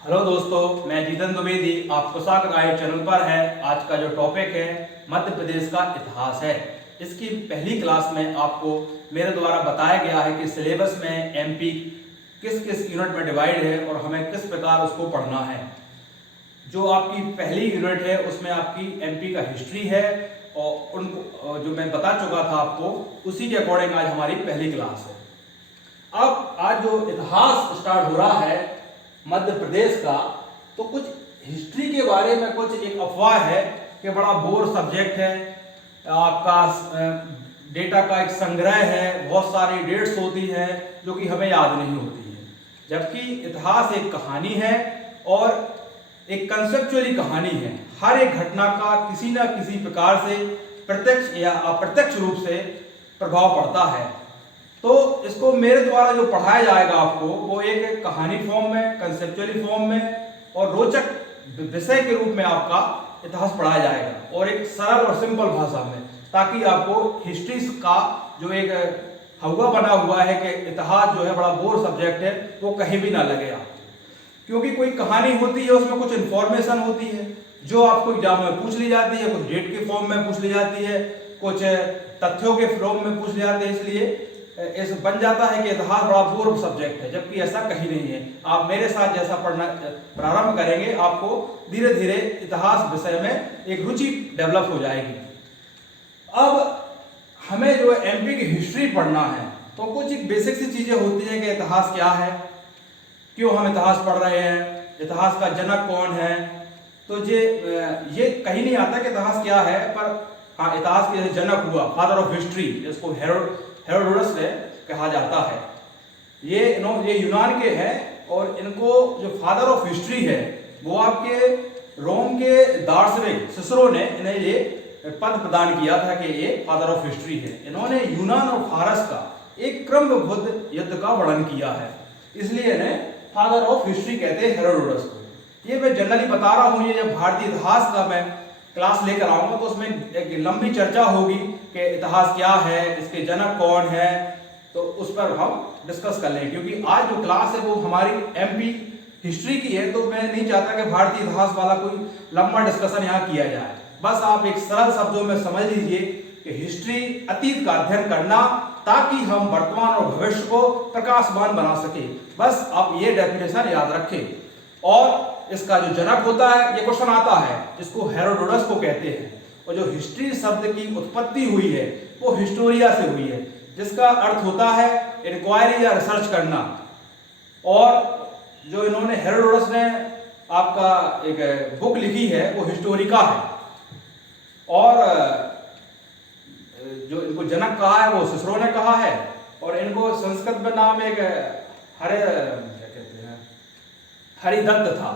Hello दोस्तों, मैं जीतन द्विवेदी आपको स्वागत है चैनल पर है। आज का जो टॉपिक है मध्य प्रदेश का इतिहास है। इसकी पहली क्लास में आपको मेरे द्वारा बताया गया है कि सिलेबस में एमपी किस किस यूनिट में डिवाइड है और हमें किस प्रकार उसको पढ़ना है। जो आपकी पहली यूनिट है उसमें आपकी एमपी का हिस्ट्री है और उनको जो मैं बता चुका था आपको, उसी के अकॉर्डिंग आज हमारी पहली क्लास है। अब आज जो इतिहास स्टार्ट हो रहा है मध्य प्रदेश का, तो कुछ हिस्ट्री के बारे में कुछ एक अफवाह है कि बड़ा बोर सब्जेक्ट है, आपका डेटा का एक संग्रह है, बहुत सारी डेट्स होती हैं जो कि हमें याद नहीं होती है। जबकि इतिहास एक कहानी है और एक कंसेप्चुअली कहानी है। हर एक घटना का किसी न किसी प्रकार से प्रत्यक्ष या अप्रत्यक्ष रूप से प्रभाव पड़ता है। तो इसको मेरे द्वारा जो पढ़ाया जाएगा आपको, वो एक कहानी फॉर्म में, कंसेप्चुअली फॉर्म में और रोचक विषय के रूप में आपका इतिहास पढ़ाया जाएगा और एक सरल और सिंपल भाषा में, ताकि आपको हिस्ट्री का जो एक हवा बना हुआ है कि इतिहास जो है बड़ा बोर सब्जेक्ट है, वो कहीं भी ना लगे आपको। क्योंकि कोई कहानी होती है, उसमें कुछ इंफॉर्मेशन होती है जो आपको एग्जाम में पूछ ली जाती है, कुछ डेट के फॉर्म में पूछ ली जाती है, कुछ तथ्यों के फॉर्म में पूछ ली जाती है। इसलिए ऐसा बन जाता है कि इतिहास बड़ा बोर सब्जेक्ट है, जबकि ऐसा कहीं नहीं है। आप मेरे साथ जैसा पढ़ना प्रारंभ करेंगे, आपको धीरे धीरे इतिहास विषय में एक रुचि डेवलप हो जाएगी। अब हमें जो एमपी की हिस्ट्री पढ़ना है, तो कुछ एक बेसिक सी चीजें होती हैं कि इतिहास क्या है, क्यों हम इतिहास पढ़ रहे हैं, इतिहास का जनक कौन है। तो ये कहीं नहीं आता कि इतिहास क्या है, पर हाँ, इतिहास के जनक हुआ, फादर ऑफ हिस्ट्री, जिसको हेरोडोटस ने कहा जाता है। ये यूनान के हैं और इनको जो फादर ऑफ हिस्ट्री है वो आपके रोम के दार्शनिक सिसरो ने इन्हें ये पद प्रदान किया था कि ये फादर ऑफ हिस्ट्री है। इन्होंने यूनान और फारस का एक क्रमबद्ध युद्ध का वर्णन किया है, इसलिए इन्हें फादर ऑफ हिस्ट्री कहते हैं हेरोडोटस को। ये मैं जनरली बता रहा हूँ, ये जब भारतीय इतिहास का मैं क्लास लेकर आऊंगा तो उसमें एक लंबी चर्चा होगी कि इतिहास क्या है, इसके जनक कौन है, तो उस पर हम डिस्कस कर लेंगे। क्योंकि आज जो क्लास है वो हमारी एमपी हिस्ट्री की है, तो मैं नहीं चाहता कि भारतीय इतिहास वाला कोई लंबा डिस्कशन यहाँ किया जाए। बस आप एक सरल शब्दों में समझ लीजिए कि हिस्ट्री अतीत का अध्ययन करना, ताकि हम वर्तमान और भविष्य को प्रकाशमान बना सके। बस आप ये डेफिनेशन याद रखें। और इसका जो जनक होता है, ये क्वेश्चन आता है, इसको हेरोडोटस को कहते हैं। और जो हिस्ट्री शब्द की उत्पत्ति हुई है वो हिस्टोरिया से हुई है, जिसका अर्थ होता है इंक्वायरी या रिसर्च करना। और जो इन्होंने हेरोडोटस ने आपका एक बुक लिखी है वो हिस्टोरिका है। और जो इनको जनक कहा है वो सिसरो ने कहा है। और इनको संस्कृत में नाम एक हरिदत्त था।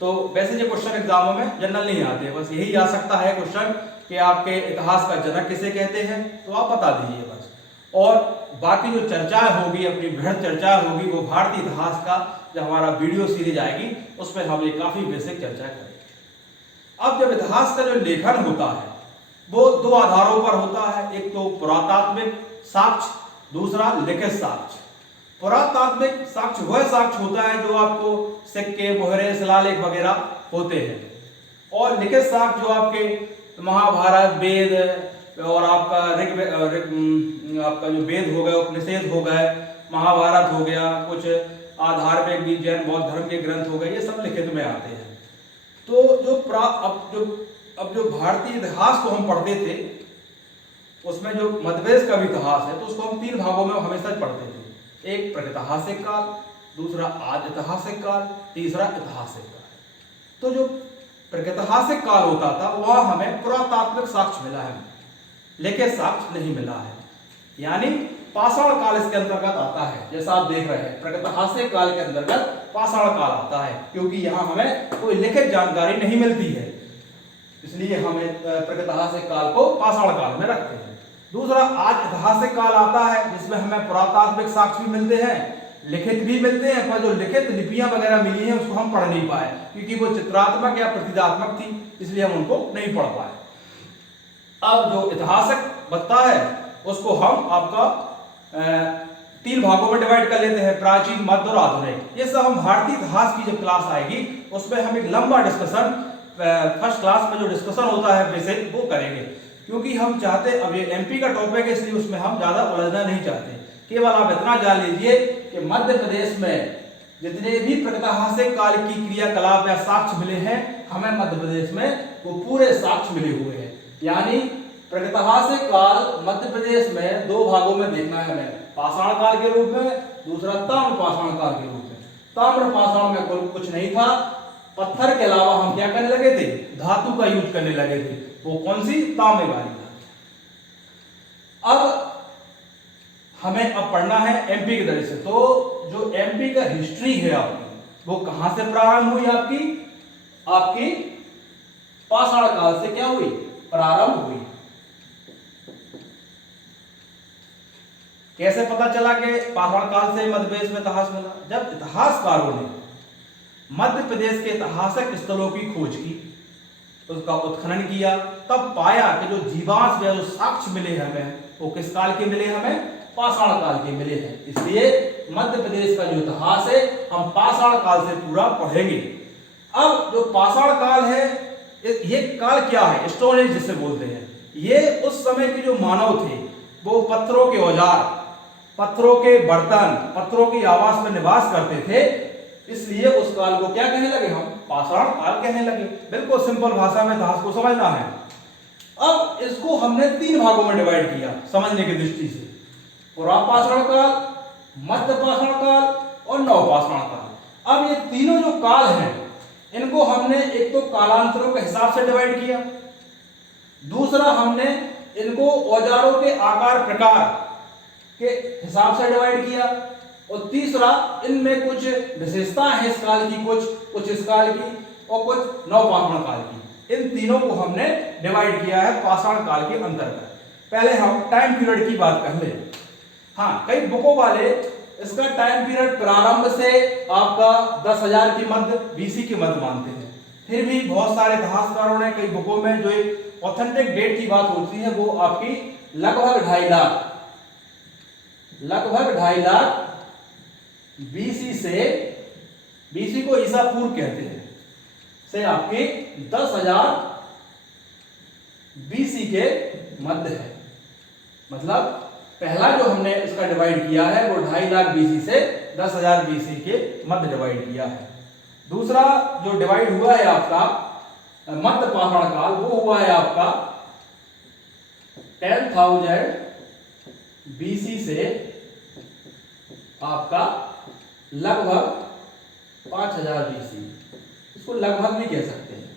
तो वैसे जो क्वेश्चन एग्जामों में जनरल नहीं आते, बस यही आ सकता है क्वेश्चन कि आपके इतिहास का जनक किसे कहते हैं, तो आप बता दीजिए बस। और बाकी जो चर्चाएं होगी, अपनी बृहद चर्चाएं होगी, वो भारतीय इतिहास का जो हमारा वीडियो सीरीज आएगी उसमें हम ये काफी बेसिक चर्चा करेंगे। अब जब इतिहास का जो लेखन होता है वो दो आधारों पर होता है, एक तो पुरातात्विक साक्ष्य, दूसरा लिखित साक्ष्य। पुरातात्विक साक्ष्य वह साक्ष्य होता है जो आपको सिक्के, मोहरे, शिलालेख वगैरह होते हैं। और लिखित साक्ष्य जो आपके महाभारत, वेद और आपका आपका जो वेद हो गए, उपनिषद हो गए, महाभारत हो गया, कुछ आधार्मिक भी जैन बौद्ध धर्म के ग्रंथ हो गए, ये सब लिखित में आते हैं। तो अब जो भारतीय इतिहास को हम पढ़ते थे, उसमें जो मध्य प्रदेश का भी इतिहास है, तो उसको हम तीन भागों में हमेशा पढ़ते थे। एक प्रागैतिहासिक काल, दूसरा आदि ऐतिहासिक काल, तीसरा ऐतिहासिक काल। तो जो प्रागैतिहासिक काल होता था वह हमें पुरातात्विक साक्ष्य मिला है, लिखित साक्ष्य नहीं मिला है। यानी पाषाण काल इसके अंतर्गत आता है। जैसा आप देख रहे हैं, प्रागैतिहासिक काल के अंतर्गत पाषाण काल आता है, क्योंकि यहाँ हमें कोई लिखित जानकारी नहीं मिलती है, इसलिए हमें प्रागैतिहासिक काल को पाषाण काल में रखते हैं। दूसरा आज ऐतिहासिक काल आता है, जिसमें हमें पुरातात्विक साक्ष्य भी मिलते हैं, लिखित भी मिलते हैं, पर जो लिखित लिपियां वगैरह मिली हैं उसको हम पढ़ नहीं पाए, क्योंकि वो चित्रात्मक या प्रतीकात्मक थी, इसलिए हम उनको नहीं पढ़ पाए। अब जो ऐतिहासिक बता है उसको हम आपका तीन भागों में डिवाइड कर लेते हैं, प्राचीन, मध्य और आधुनिक। ये सब हम भारतीय इतिहास की जब क्लास आएगी उसमें हम एक लंबा डिस्कशन, फर्स्ट क्लास में जो डिस्कशन होता है बेसिक, वो करेंगे, क्योंकि हम चाहते, अब ये एमपी का टॉपिक है इसलिए उसमें हम ज्यादा उलझना नहीं चाहते। केवल आप इतना जान लीजिए कि मध्य प्रदेश में जितने भी प्रागैतिहासिक काल की क्रियाकलाप या साक्ष्य मिले हैं हमें मध्य प्रदेश में, वो पूरे साक्ष्य मिले हुए हैं। यानी प्रागैतिहासिक काल मध्य प्रदेश में दो भागों में देखना है हमें, पाषाण काल के रूप में, दूसरा ताम्र पाषाण काल के रूप में। ताम्र पाषाण में कुछ नहीं था, पत्थर के अलावा हम क्या करने लगे थे, धातु का यूज करने लगे थे। वो कौन सी, तांबे वाली धातु। अब हमें अब पढ़ना है एमपी की तरह से। तो जो एमपी का हिस्ट्री है आपकी, वो कहां से प्रारंभ हुई, आपकी पाषाण काल से क्या हुई, प्रारंभ हुई। कैसे पता चला कि पाषाण काल से मध्य प्रदेश में इतिहास मिला? जब इतिहासकारों ने मध्य प्रदेश के ऐतिहासिक स्थलों की खोज की, उसका उत्खनन किया, तब पाया कि जो जीवांश या जो साक्ष्य मिले हमें वो किस काल के मिले, हमें पाषाण काल के मिले हैं। इसलिए मध्य प्रदेश का जो इतिहास है हम पाषाण काल से पूरा पढ़ेंगे। अब जो पाषाण काल है, ये काल क्या है, स्टोन एज जिसे बोलते हैं। ये उस समय के जो मानव थे वो पत्थरों के औजार, पत्थरों के बर्तन, पत्थरों की आवास में निवास करते थे, इसलिए उस काल को क्या कहने लगे, हम पाषाण काल कहने लगे। बिल्कुल सिंपल भाषा में इतिहास को समझना है। अब इसको हमने तीन भागों में डिवाइड किया समझने की दृष्टि से, पुरापाषाण काल, मध्य पाषाण काल और नवपाषाण काल। अब ये तीनों जो काल हैं इनको हमने एक तो कालांतरों के हिसाब से डिवाइड किया, दूसरा हमने इनको औजारों के आकार प्रकार के हिसाब से डिवाइड किया, और तीसरा इनमें कुछ विशेषता है इस काल की, कुछ इस काल की और कुछ नवपाषाण काल की। इन तीनों को हमने डिवाइड किया है पाषाण काल के अंतर्गत। पहले हम टाइम पीरियड की बात कर लें। हाँ, कई बुकों वाले इसका टाइम पीरियड प्रारंभ से आपका 10,000 की मध्य, बीसी की मध्य मानते हैं। फिर भी बहुत सारे इतिहासकारों ने कई बुकों में जो एक ऑथेंटिक डेट की बात होती है वो आपकी लगभग 2.5 लाख बीसी से, बीसी को ईसा पूर्व कहते हैं, से आपके 10,000 बीसी के मध्य है। मतलब पहला जो हमने इसका डिवाइड किया है वो 2.5 लाख बीसी से 10,000 बीसी के मध्य डिवाइड किया है। दूसरा जो डिवाइड हुआ है आपका मध्य पाषाण काल, वो हुआ है आपका 10,000 बीसी से आपका लगभग 5,000 बीसी, इसको लगभग भी कह सकते हैं।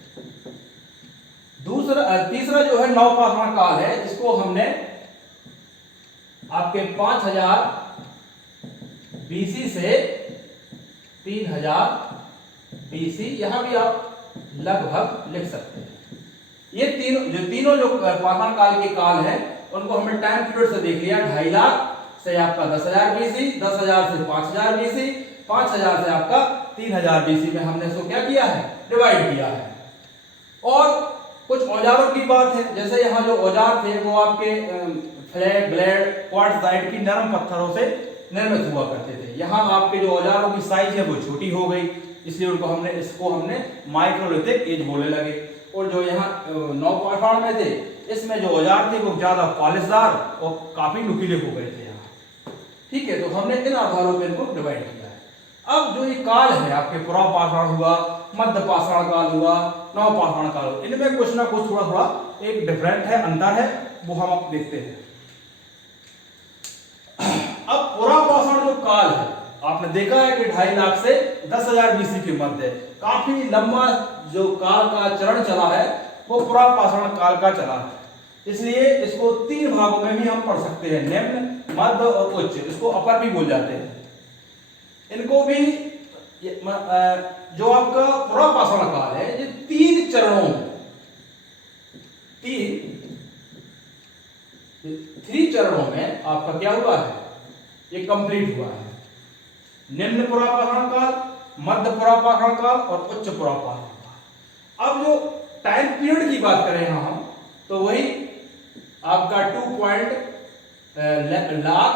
तीसरा जो है नवपाषाण काल है, इसको हमने आपके 5,000 बीसी से 3,000 बीसी, यहां भी आप लगभग लिख सकते हैं। ये तीनों जो पाषाण काल के काल हैं उनको हमने टाइम पीरियड से देख लिया। 2.5 लाख से आपका 10,000 बीसी, 10,000 से 5,000 बीसी, 5,000 से आपका 3,000 बीसी में हमने इसको क्या किया है, डिवाइड किया है। और कुछ औजारों की बात है, जैसे यहाँ जो औजार थे वो आपके फ्लैग, ब्लेड, क्वार्ट्जाइट की नरम पत्थरों से निर्मित हुआ करते थे। यहाँ आपके जो औजारों की साइज है वो छोटी हो गई, इसलिए इसको हमने माइक्रोलिथिक एज बोलने लगे। और जो यहाँ नवपाषाण में थे इसमें जो औजार थे वो ज्यादा पॉलिशदार और काफी नुकीले हो गए थे यहाँ। ठीक है, तो हमने इन आधारों पर इनको डिवाइड किया है। अब जो ये काल है आपके पुरापाषाण हुआ, मध्य पाषाण काल हुआ, नवपाषाण काल हुआ, इनमें कुछ ना कुछ थोड़ा थोड़ा एक डिफरेंट है, अंतर है, वो हम अब देखते हैं। अब पुरापाषाण जो काल है आपने देखा है कि 2.5 लाख से 10,000 बीसी के मध्य, काफी लंबा जो काल का चरण चला है वो पुरापाषाण काल का चला है। इसलिए इसको तीन भागों में भी हम पढ़ सकते हैं, निम्न, मध्य और उच्च, इसको अपर भी बोल जाते हैं। इनको भी जो आपका पुरापाषाण काल है ये 3 चरणों में, 3 चरणों में आपका क्या हुआ है, ये कंप्लीट हुआ है। निम्न पुरापाषाण काल, मध्य पुरापाषाण काल और उच्च पुरापाषाण काल। अब जो टाइम पीरियड की बात करें हम तो वही आपका 2 लाख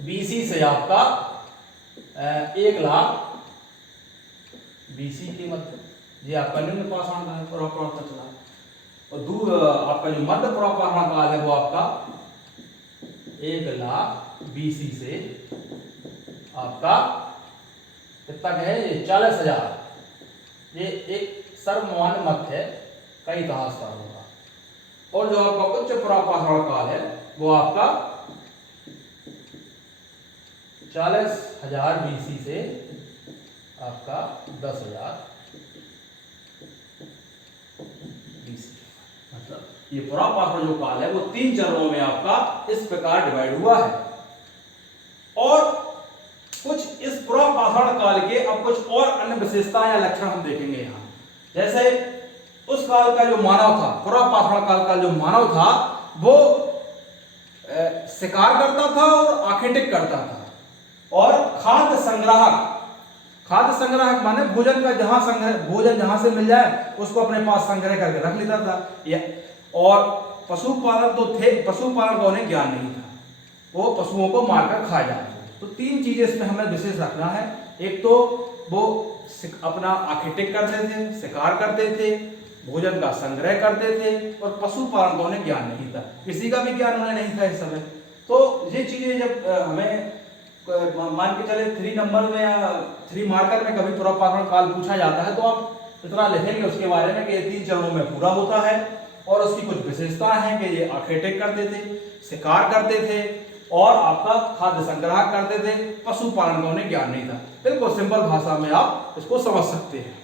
BC से आपका 1 लाख BC के मध्य, ये आपका निम्न पाषाण काल पता चला। और दूर आपका जो मध्य पाषाण काल है वो आपका 1 लाख BC से आपका कितना है, ये 40,000। ये एक सर्वमान्य मत है, कई इतिहासकारों का। और जो आपका उच्च पाषाण काल है वो आपका 40,000 BC से आपका 10,000 BC। मतलब ये पुरापाषाण जो काल है वो 3 चरणों में आपका इस प्रकार डिवाइड हुआ है। और कुछ इस पुरापाषाण काल के अब कुछ और अन्य विशेषताएं या लक्षण हम देखेंगे यहाँ। जैसे उस काल का जो मानव था, पुरापाषाण काल का जो मानव था वो शिकार करता था और आखेटिक करता था। और खाद्य संग्राहक माने भोजन का जहां संग्रह, भोजन जहां से मिल जाए उसको अपने पास संग्रह करके रख लेता था। और पशुपालन तो थे, पशुपालन का उन्हें ज्ञान नहीं था, वो पशुओं को मारकर खा जाते थे। तो 3 चीजें इसमें हमें विशेष रखना है। एक तो वो अपना आखेटिक करते थे, शिकार करते थे, भोजन का संग्रह करते थे, और पशुपालन का उन्हें ज्ञान नहीं था, किसी का भी ज्ञान उन्हें नहीं था इस समय। तो ये चीजें जब हमें मान के चले 3 नंबर में या 3 मार्कर में कभी पुरापाषाण काल पूछा जाता है तो आप इतना लिखेंगे उसके बारे में कि ये 3 चरणों में पूरा होता है और उसकी कुछ विशेषताएं हैं कि ये आखेटिक करते थे, शिकार करते थे और आपका खाद्य संग्रह करते थे, पशुपालन का उन्हें ज्ञान नहीं था। बिल्कुल सिंपल भाषा में आप इसको समझ सकते हैं।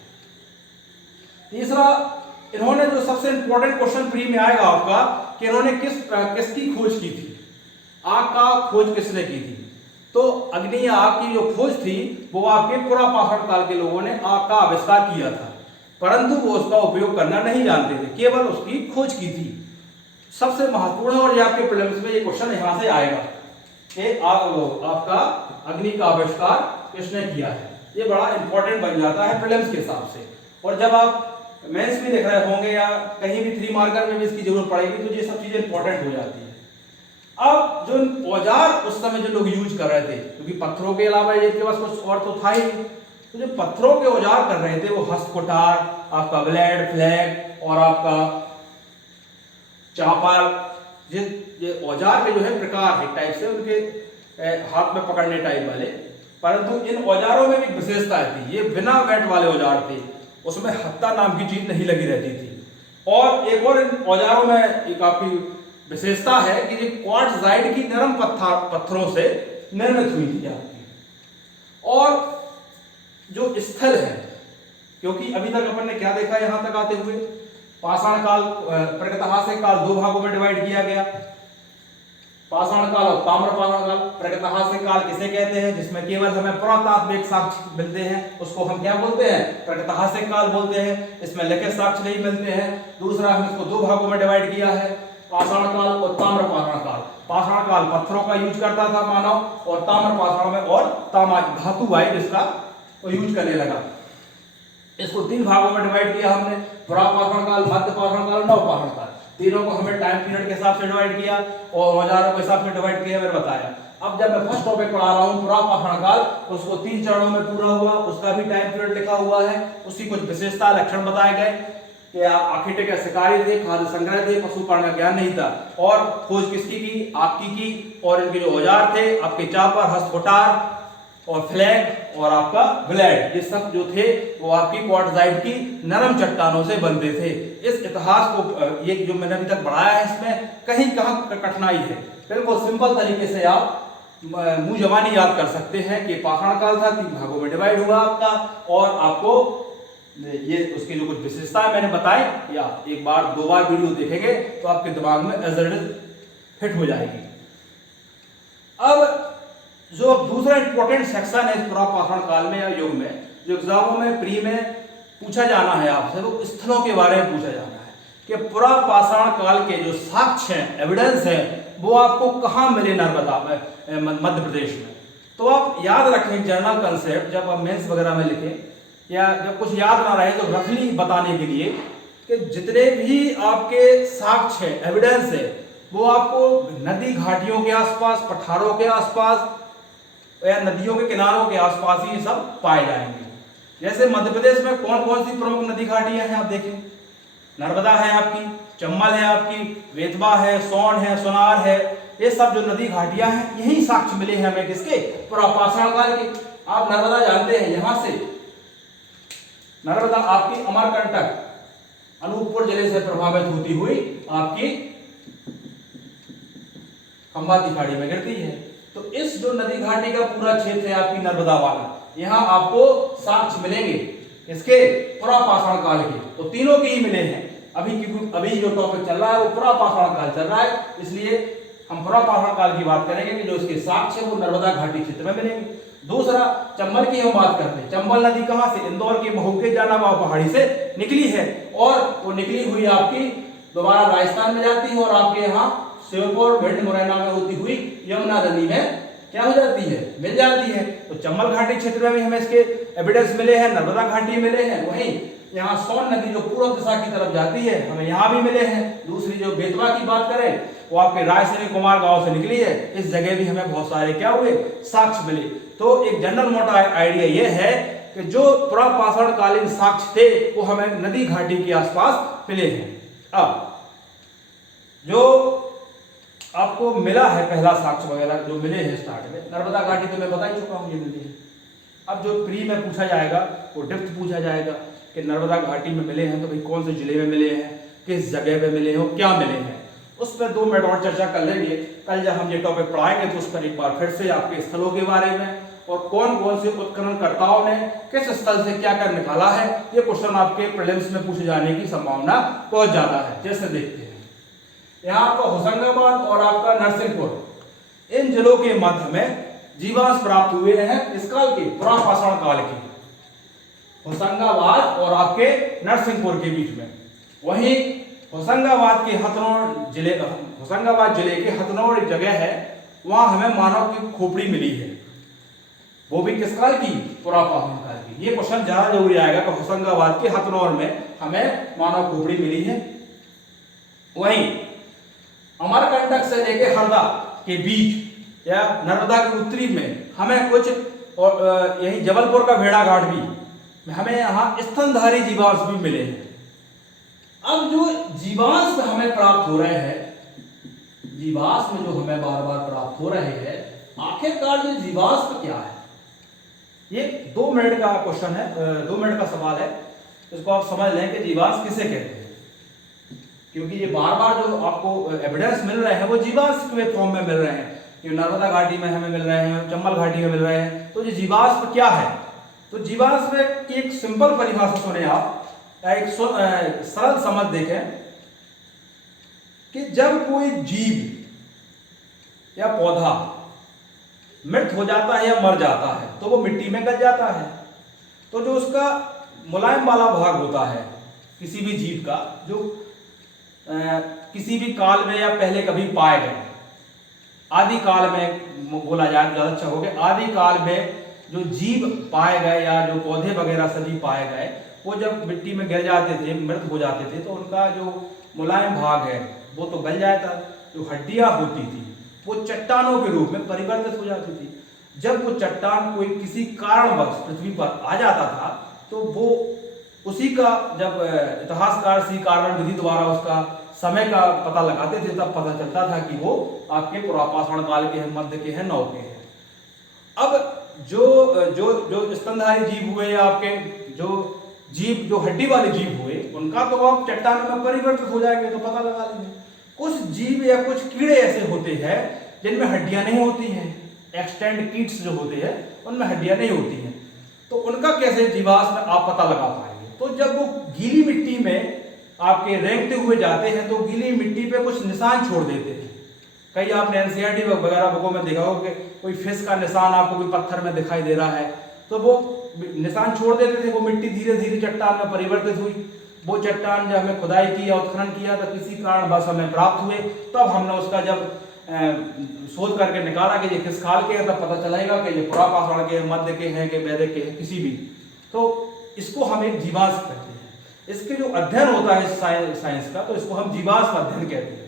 तीसरा, इन्होंने जो सबसे इंपॉर्टेंट क्वेश्चन प्री में आएगा आपका कि इन्होंने किसकी खोज की थी, आग का खोज किसने की थी। तो अग्नि या आग की जो खोज थी वो आपके पुरापाषाण काल के लोगों ने आग का आविष्कार किया था, परंतु वो उसका उपयोग करना नहीं जानते थे, केवल उसकी खोज की थी। सबसे महत्वपूर्ण, और ये आपके प्रीलिम्स में ये क्वेश्चन यहां से आएगा कि आपका अग्नि का आविष्कार किसने किया है। ये बड़ा इंपॉर्टेंट बन जाता है प्रीलिम्स के हिसाब से। और जब आप मेंस में लिख रहे होंगे या कहीं भी 3 मार्कर में भी इसकी जरूरत पड़ेगी तो ये सब चीजें इंपॉर्टेंट हो जाती है। अब जो औजार उस समय जो लोग यूज कर रहे थे, क्योंकि पत्थरों के अलावा इनके पास कुछ और तो था ही, तो जो पत्थरों के औजार कर रहे थे वो हस्तकुटार, आपका ब्लेड, फ्लैग और आपका चापर, ये औजार के जो है प्रकार है टाइप से, उनके हाथ में पकड़ने टाइप वाले। परंतु इन औजारों में भी विशेषता थी, ये बिना वेट वाले औजार थे, उसमें हत्ता नाम की चीज नहीं लगी रहती थी। और एक और इन औजारों में एक आपकी विशेषता है कि ये क्वार्ट्जाइट की नरम पत्थरों से निर्मित हुई थी आपकी। और जो स्थल है, क्योंकि अभी तक अपन ने क्या देखा यहां तक आते हुए, पाषाण काल, प्रागैतिहासिक काल 2 भागों में डिवाइड किया गया, पाषाण काल और ताम्रपाषाण काल। प्रागैतिहासिक काल किसे कहते हैं, जिसमें केवल हमें पुरातात्विक साक्ष्य मिलते हैं, उसको हम क्या बोलते हैं, प्रागैतिहासिक काल बोलते हैं, इसमें लिखित साक्ष्य नहीं मिलते हैं। दूसरा, हम इसको 2 भागों में डिवाइड किया है, पाषाण काल और ताम्रपाषाण काल। पाषाण काल पत्थरों का यूज करता था मानव, और ताम्रपाषाण में और तामा धातु वाई जिसका वो यूज करने लगा। इसको 3 भागों में डिवाइड किया हमने, पुरापाषाण काल, मध्य पाषाण काल, नवपाषाण काल। तीनों को हमने टाइम पीरियड के हिसाब से डिवाइड किया और औजारों के हिसाब से डिवाइड किया, मैंने बताया। अब जब मैं फर्स्ट टॉपिक पढ़ा रहा हूं पुरापाषाण काल, उसको 3 चरणों में पूरा हुआ, उसका भी टाइम पीरियड लिखा हुआ है, उसकी कुछ विशेषता लक्षण बताए गए कि आखेटिक शिकारी थे, खाद्य संग्रह थे, पशुपालन का ज्ञान नहीं था। और खोज किसकी की, आग की। और इनके जो औजार थे आपके चापर, हस्तकुटार और फ्लैग और आपका ब्लेड, ये सब जो थे वो आपकी क्वार्ट्जाइट की नरम चट्टानों से बनते थे। इस इतिहास को ये जो मैंने अभी तक पढ़ाया है इसमें कहीं कहां कठिनाई है, बिल्कुल सिंपल तरीके से आप मुंह जबानी याद कर सकते हैं कि पाषाण काल था, 3 भागों में डिवाइड हुआ आपका, और आपको ये उसकी जो कुछ विशेषताएं मैंने बताई, या एक बार 2 बार वीडियो देखेंगे तो आपके दिमाग में एज इट इज फिट हो जाएगी। अब जो दूसरा इंपॉर्टेंट सेक्शन है पुरापाषाण काल में या युग में, जो एग्जामों में प्री में पूछा जाना है आपसे, वो स्थलों के बारे में पूछा जाना है कि पुरापाषाण काल के जो साक्ष्य हैं, एविडेंस हैं, वो आपको कहां मिले नर्मदा में, मध्य प्रदेश में। तो आप याद रखें जनरल कंसेप्ट, जब आप मेंस वगैरह में लिखें या जब कुछ याद ना रहे तो रफली बताने के लिए कि जितने भी आपके साक्ष्य है, एविडेंस है, वो आपको नदी घाटियों के आसपास, पठारों के आसपास या नदियों के किनारों के आसपास ही सब पाए जाएंगे। जैसे मध्य प्रदेश में कौन कौन सी प्रमुख नदी घाटियां हैं आप देखें, नर्मदा है आपकी, चंबल है आपकी, बेतवा है, सोन है, सोनार है, ये सब जो नदी घाटियां हैं यही साक्ष्य मिले हैं हमें किसके, पुरापाषाण काल के। आप नर्मदा जानते हैं, यहां से नर्मदा आपकी अमरकंटक अनूपपुर जिले से प्रभावित होती हुई आपकी खंबाती खाड़ी में गिरती है। तो इस जो नदी घाटी का पूरा क्षेत्र है आपकी नर्मदा वाला, यहाँ आपको साक्ष्य मिलेंगे इसके पुरापाषाण काल के, तो तीनों के ही मिले हैं। अभी जो टॉपिक चल रहा है वो पुरापाषाण काल चल रहा है, इसलिए हम पुरापाषाण काल की बात करेंगे कि जो इसके साक्ष्य है वो नर्मदा घाटी क्षेत्र में मिलेंगे। दूसरा, चंबल की हम बात करते हैं। चंबल नदी कहां से, इंदौर के महू के जानाबाव पहाड़ी से निकली है, और वो निकली हुई आपकी दोबारा राजस्थान में जाती है, और आपके यहाँ श्योपुर भिंड मुरैना में होती हुई यमुना नदी में क्या हो जाती है, मिल जाती है। तो चंबल घाटी क्षेत्र में भी हमें इसके एविडेंस मिले हैं, नर्मदा घाटी मिले हैं। वहीं यहाँ सोन नदी जो पूर्व दिशा की तरफ जाती है हमें यहाँ भी मिले हैं। दूसरी जो बेतवा की बात करें वो आपके रायसेन कुमार गांव से निकली है, इस जगह भी हमें बहुत सारे क्या हुए, साक्ष्य मिले। तो एक जनरल मोटा आइडिया ये है कि जो पुरापाषाण कालीन साक्ष्य थे वो हमें नदी घाटी के आसपास मिले हैं। अब जो आपको मिला है पहला साक्ष्य वगैरह जो मिले हैं स्टार्ट में, नर्मदा घाटी तो मैं बता ही चुका हूं ये मिली है। अब जो प्री में पूछा जाएगा वो डेप्थ पूछा जाएगा कि नर्मदा घाटी में मिले हैं तो भाई कौन से जिले में मिले हैं, किस जगह पे मिले हैं, क्या मिले हैं, उस पर 2 मिनट और चर्चा कर लेंगे। कल जब हम ये टॉपिक पढ़ाएंगे तो उस पर एक बार फिर से आपके स्थलों के बारे में और कौन कौन से उत्खननकर्ताओं ने किस स्थल से क्या कर निकाला है, ये क्वेश्चन आपके प्रीलिम्स में पूछे जाने की संभावना बहुत ज्यादा है। जैसे देखते हैं यहाँ आपका होशंगाबाद और आपका नरसिंहपुर, इन जिलों के मध्य में जीवाश्म प्राप्त हुए हैं इस काल के, पुरापाषाण काल के, होशंगाबाद और आपके नरसिंहपुर के बीच में। वहीं होशंगाबाद जिले के हथनौर एक जगह है, वहां हमें मानव की खोपड़ी मिली है, वो भी किस काल की, पुरापाषाण काल की। ये क्वेश्चन ज्यादा जरूरी आएगा कि होशंगाबाद के हथनौर में हमें मानव खोपड़ी मिली है। वहीं अमरकंटक से लेकर हरदा के बीच या नर्मदा के उत्तरी में हमें कुछ, और यही जबलपुर का भेड़ाघाट भी हमें यहाँ स्तनधारी जीवाश्म भी मिले हैं। अब जो जीवाश्म हमें प्राप्त हो रहे हैं, जीवाश्म जो हमें बार बार प्राप्त हो रहे हैं, आखिरकार जो जीवाश्म क्या है, ये 2 मिनट का क्वेश्चन है, 2 मिनट का सवाल है। इसको आप समझ लें कि जीवाश्म किसे कहते हैं, क्योंकि ये बार बार जो आपको एविडेंस मिल रहे हैं वो जीवाश्म के फॉर्म में मिल रहे हैं। ये नर्मदा घाटी में हमें मिल रहे हैं, चंबल घाटी में मिल रहे हैं। तो ये जीवाश्म क्या है, तो जीवाश्म की एक सिंपल परिभाषा सुने आप, एक सरल समझ देखें कि जब कोई जीव या पौधा मृत हो जाता है या मर जाता है तो वो मिट्टी में गल जाता है। तो जो उसका मुलायम वाला भाग होता है किसी भी जीव का, जो किसी भी काल में या पहले कभी पाए गए, आदि काल में बोला जाए तो ज्यादा अच्छा हो गया, आदि काल में जो जीव पाए गए या जो पौधे वगैरह सभी पाए गए, वो जब मिट्टी में गिर जाते थे, मृत हो जाते थे, तो उनका जो मुलायम भाग है वो तो गल जाता, जो हड्डियां होती थी वो चट्टानों के रूप में परिवर्तित हो जाती थी। जब वो चट्टान कोई किसी कारणवश पृथ्वी पर आ जाता था तो वो उसी का, जब इतिहासकार सी कार्बन विधि द्वारा उसका समय का पता लगाते थे तब पता चलता था कि वो आपके पुरापाषाण काल के हैं, मध्य के हैं, नव के हैं। अब जो स्तनधारी जीव हुए या आपके जो हड्डी वाले जीव हुए, उनका तो आप चट्टान में परिवर्तित हो जाएंगे तो पता लगा लेंगे। कुछ जीव या कुछ कीड़े ऐसे होते हैं जिनमें हड्डियां नहीं होती हैं, एक्सटेंड कीट्स जो होते हैं उनमें हड्डियां नहीं होती हैं, तो उनका कैसे जीवाश्म आप पता लगा पाएंगे। तो जब वो गीली मिट्टी में आपके रेंगते हुए जाते हैं तो गीली मिट्टी पे कुछ निशान छोड़ देते हैं। कई आपने एनसीईआरटी वगैरह बुकों में देखा होगा कि कोई फिश का निशान आपको कोई पत्थर में दिखाई दे रहा है, तो वो निशान छोड़ देते थे। वो मिट्टी धीरे धीरे चट्टान में परिवर्तित हुई। वो चट्टान जब हमें खुदाई किया, उत्खनन किया, तो किसी कारण बस हमें प्राप्त हुए, तब हमने उसका जब शोध करके निकाला कि ये किस काल के हैं, तब पता चलेगा कि ये पुरापाषाण के, मध्य के हैं कि वैदिक के हैं, किसी भी। तो इसको हम एक जीवाश्म कहते हैं। इसके जो अध्ययन होता है साइंस का, तो इसको हम जीवाश्म अध्ययन कहते हैं।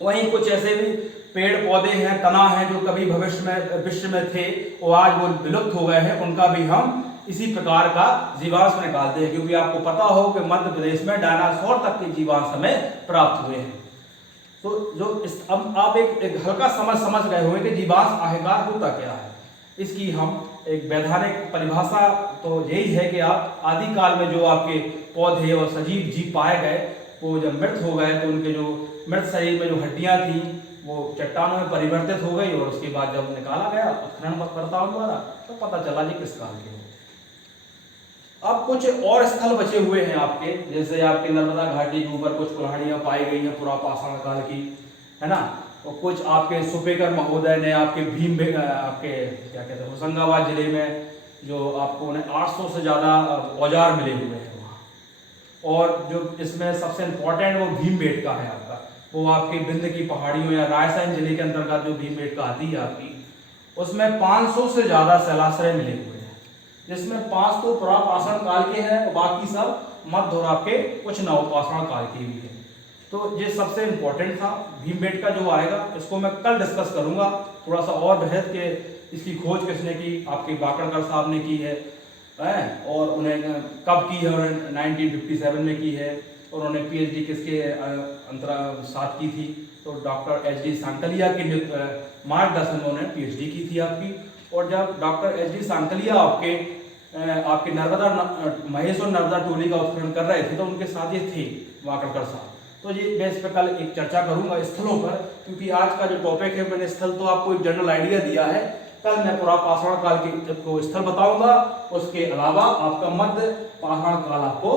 वहीं कुछ ऐसे भी पेड़ पौधे हैं, तना है, जो कभी भविष्य में विश्व में थे वो आज वो विलुप्त हो गए हैं, उनका भी हम इसी प्रकार का जीवांश निकालते हैं। क्योंकि आपको पता हो कि मध्य प्रदेश में डायनासोर तक के जीवांश हमें प्राप्त हुए हैं। तो जो अब आप एक हल्का समझ गए होंगे कि जीवांश आखिरकार होता क्या है। इसकी हम एक वैधानिक परिभाषा तो यही है कि आप आदि काल में जो आपके पौधे और सजीव जीव पाए गए, वो जब मृत हो गए तो उनके जो मृत शरीर में जो हड्डियां थी वो चट्टानों में परिवर्तित हो गई, और उसके बाद जब निकाला गया उत्खननकर्ताओं द्वारा तो पता चला जी किस काल के हो। अब कुछ और स्थल बचे हुए हैं आपके, जैसे आपके नर्मदा घाटी के ऊपर कुछ कुल्हाड़ियां पाई गई हैं पुरापाषाण काल की, है ना। और कुछ आपके सुपेकर महोदय ने आपके आपके क्या कहते हैं होशंगाबाद जिले में जो आपको उन्हें 800 से ज़्यादा औजार मिले हुए हैं वहाँ। और जो इसमें सबसे इम्पोर्टेंट वो भीमबेटका है आपका, वो आपकी विंध्य की पहाड़ियों या रायसेन जिले के अंतर्गत जो भीमबेटका आती है आपकी, उसमें 500 से ज़्यादा शैलाश्रय मिले हुए हैं, जिसमें 5 तो पुरापाषाण काल के हैं, बाकी सब मध्य और आपके कुछ नवपाषाण काल के भी हैं। तो ये सबसे इम्पोर्टेंट था। भीमबेटका जो आएगा इसको मैं कल डिस्कस करूंगा थोड़ा सा और बहस के, इसकी खोज किसने की, आपके वाकड़कर साहब ने की है, और उन्हें कब की है, उन्होंने 1957 में की है, और उन्होंने पीएचडी किसके साथ की थी, तो डॉक्टर एच.डी. सांकलिया के मार्गदर्शन में उन्होंने पीएचडी की थी आपकी। और जब डॉक्टर एच.डी. सांकलिया आपके नर्मदा महेश्वर नर्मदा टोली का उत्खनन कर रहे थे तो उनके साथ ये थे वाकड़कर साहब। तो ये मैं इस पर कल एक चर्चा करूंगा स्थलों पर, क्योंकि आज का जो टॉपिक है मैंने स्थल तो आपको एक जनरल आइडिया दिया है, कल मैं पुरापाषाण काल के को स्थल बताऊंगा, उसके अलावा आपका मध्य पाषाण काल आपको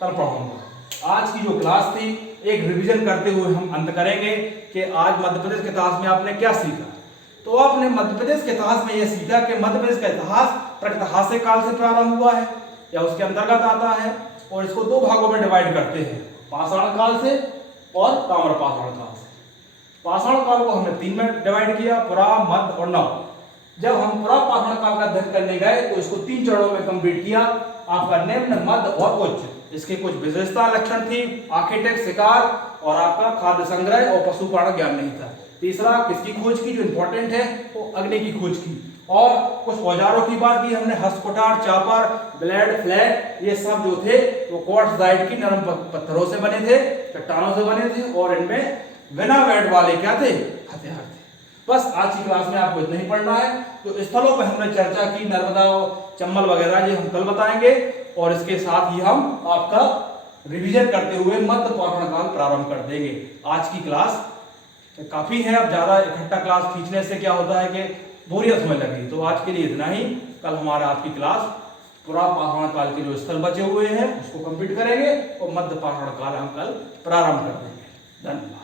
कल पढ़ाऊंगा। आज की जो क्लास थी एक रिवीजन करते हुए हम अंत करेंगे कि आज मध्य प्रदेश के इतिहास में आपने क्या सीखा। तो आपने मध्य प्रदेश के इतिहास में यह सीखा कि मध्य प्रदेश का इतिहास प्रागैतिहासिक काल से प्रारंभ हुआ है या उसके अंतर्गत आता है, और इसको 2 भागों में डिवाइड करते हैं, पाषाण काल से और ताम्रपाषाण काल से। पाषाण काल को हमने 3 में डिवाइड किया, पुरा, मध्य और नव। जब हम पुरापाषाण काल का अध्ययन करने गए तो इसको 3 चरणों में कंप्लीट किया, आपका निम्न, मध्य और उच्च। इसके कुछ विशेषता लक्षण थी, आर्किटेक्ट, शिकार और आपका खाद्य संग्रह और पशुपालन ज्ञान नहीं था। तीसरा किसकी खोज की, जो इंपॉर्टेंट है वो अग्नि की खोज की, और कुछ औजारों की बात की हमने, हस्तकुटार, चापर, ब्लेड, फ्लैग, ये सब जो थे वो क्वार्ट्ज़ाइट की नरम पत्थरों से बने थे, चट्टानों से बने थे, और इनमें बिना वेट वाले क्या थे, हथियार थे। बस आज की क्लास में आपको इतना ही पढ़ना है। तो स्थलों पर हमने चर्चा की, नर्मदा, चंबल वगैरह, ये हम कल बताएंगे, और इसके साथ ही हम आपका रिवीजन करते हुए मध्य पाषाण काल प्रारंभ कर देंगे। आज की क्लास काफी है, अब ज्यादा इकट्ठा क्लास खींचने से क्या होता है कि बोरियत होने लगी, तो आज के लिए इतना ही। कल हमारा आपकी क्लास पुरापाषाण काल के जो स्थल बचे हुए हैं उसको कंप्लीट करेंगे, और मध्य पाषाण काल हम कल प्रारंभ कर देंगे। धन्यवाद।